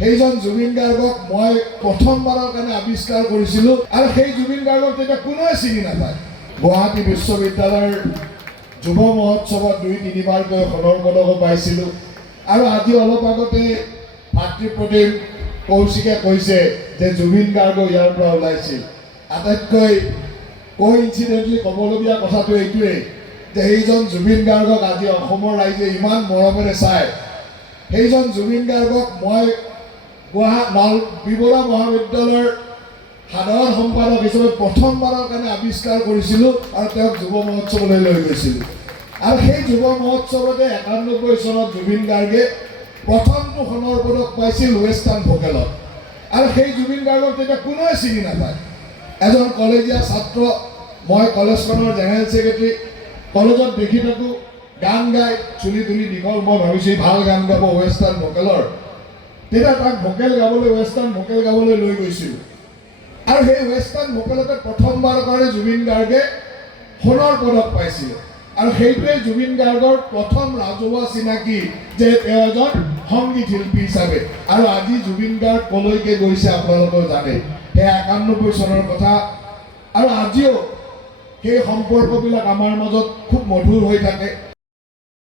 সেইজন জুবিন গাৰ্গক মই প্ৰথমবাৰৰ কাৰণে আৱিষ্কাৰ কৰিছিলোঁ আৰু সেই জুবিন গাৰ্গক তেতিয়া কোনোৱে চিনি নাপায়। গুৱাহাটী বিশ্ববিদ্যালয়ৰ যুৱ মহোৎসৱত ২-৩বাৰকৈ সোণৰ পদকো পাইছিলোঁ আৰু আজি অলপ আগতে ভাতৃপ্ৰতিম কৌশিকে কৈছে যে জুবিন গাৰ্গ ইয়াৰ পৰা ওলাইছিল। আটাইতকৈ কোইনচিডেণ্টলি ক'বলগীয়া কথাটো এইটোৱেই যে সেইজন জুবিন গাৰ্গক আজি অসমৰ ৰাইজে ইমান মৰমেৰে চায়। সেইজন জুবিন গাৰ্গক মই বিবৰা মহাবিদ্যালয়ৰ সাধাৰণ সম্পাদক হিচাপে প্ৰথমবাৰৰ কাৰণে আৱিষ্কাৰ কৰিছিলোঁ আৰু তেওঁক যুৱ মহোৎসৱলৈ লৈ গৈছিলোঁ। আৰু সেই যুৱ মহোৎসৱতে ৯১ চনত জুবিন গাৰ্গে প্ৰথমটো সোণৰ পদক পাইছিল ৱেষ্টাৰ্ণ ভোকেলত। আৰু সেই জুবিন গাৰ্গক তেতিয়া কোনোৱে চিনি নাপায়। এজন কলেজীয়া ছাত্ৰ, মই কলেজখনৰ জেনেৰেল ছেক্ৰেটাৰী, কলেজত দেখি থাকোঁ গান গাই চুলি তুলি দীঘল, মই ভাবিছোঁ ভাল গান গাব ৱেষ্টাৰ্ণ ভোকেলৰ। তেতিয়া তাক ভোকেল গাবলৈ, ৱেষ্টাৰ্ণ ভোকেল গাবলৈ লৈ গৈছিলোঁ আৰু সেই ৱেষ্টাৰ্ণ ভোকেলতে প্ৰথমবাৰৰ কাৰণে জুবিন গাৰ্গে সোণৰ পদক পাইছিল। আৰু সেইটোৱেই জুবিন গাৰ্গৰ প্ৰথম ৰাজহুৱা চিনাকি যে তেওঁ এজন সংগীত শিল্পী হিচাপে। আৰু আজি জুবিন গাৰ্গ কলৈকে গৈছে আপোনালোকেও জানে, সেই ৯১ চনৰ কথা। আৰু আজিও সেই সম্পৰ্কবিলাক আমাৰ মাজত খুব মধুৰ হৈ থাকে।